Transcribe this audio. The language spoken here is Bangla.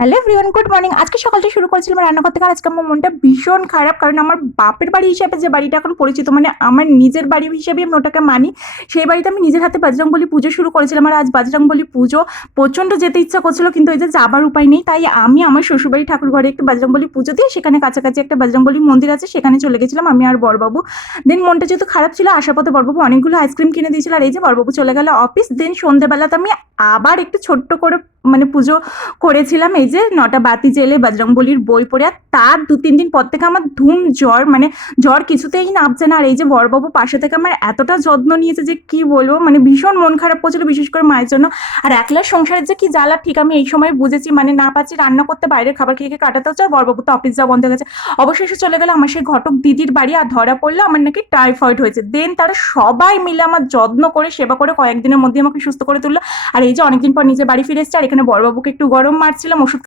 Hello everyone, good morning. আজকে সকালটা শুরু করেছিলাম রান্না করতে, আর আজকে আমার মনটা ভীষণ খারাপ, কারণ আমার বাপের বাড়ি হিসেবে যে বাড়িটা এখন পরিচিত, মানে আমার নিজের বাড়ি হিসেবে আমি ওটাকে মানি। সেই বাড়িতে আমি নিজের হাতে বজরংবলী পুজো শুরু করেছিলাম, আর আজ বজরংবলী পুজো প্রচণ্ড যেতে ইচ্ছা করছিল, কিন্তু এই যে যাবার উপায় নেই, তাই আমি আমার শ্বশুরবাড়ি ঠাকুর ঘরে একটু বজরংবলী পুজো দিয়ে সেখানে কাছাকাছি একটা বজরংবলী মন্দির আছে, সেখানে চলে গেছিলাম আমি আর বড়বাবু। দেন মনটা যেহেতু খারাপ ছিল, আসার পথে বড়বাবু অনেকগুলো আইসক্রিম কিনে দিয়েছিল, আর এই যে বড়বাবু চলে গেল অফিস। দেন সন্ধ্যেবেলাতে আমি আবার একটু ছোট্ট করে মানে পুজো করেছিলাম, এই যে 9টা বাতি জেলে বজরংবলীর বই পড়ে। আর তার 2-3 দিন পর থেকে আমার ধুম জ্বর, মানে জ্বর কিছুতেই নামছে না। আর এই যে বড়বাবু পাশে থেকে আমার এতটা যত্ন নিয়েছে যে কি বলবো, মানে ভীষণ মন খারাপ করছিল, বিশেষ করে মায়ের জন্য। আর একলা সংসারের যে কি জ্বালা, ঠিক আমি এই সময় বুঝেছি, মানে না পাচ্ছি রান্না করতে, বাইরের খাবার খেয়ে খেয়ে কাটাতে হচ্ছে। আর বড়বাবু তো অফিস যাওয়া বন্ধ হয়ে গেছে। অবশেষে চলে গেল আমার সেই ঘটক দিদির বাড়ি, আর ধরা পড়লো আমার নাকি টাইফয়েড হয়েছে। দেন তারা সবাই মিলে আমার যত্ন করে সেবা করে কয়েকদিনের মধ্যে আমাকে সুস্থ করে তুললো। আর এই যে অনেকদিন পর নিজে বাড়ি ফিরে এসছে, আর এখানে বড়বাবুকে একটু গরম মারছিলাম, ওষুধ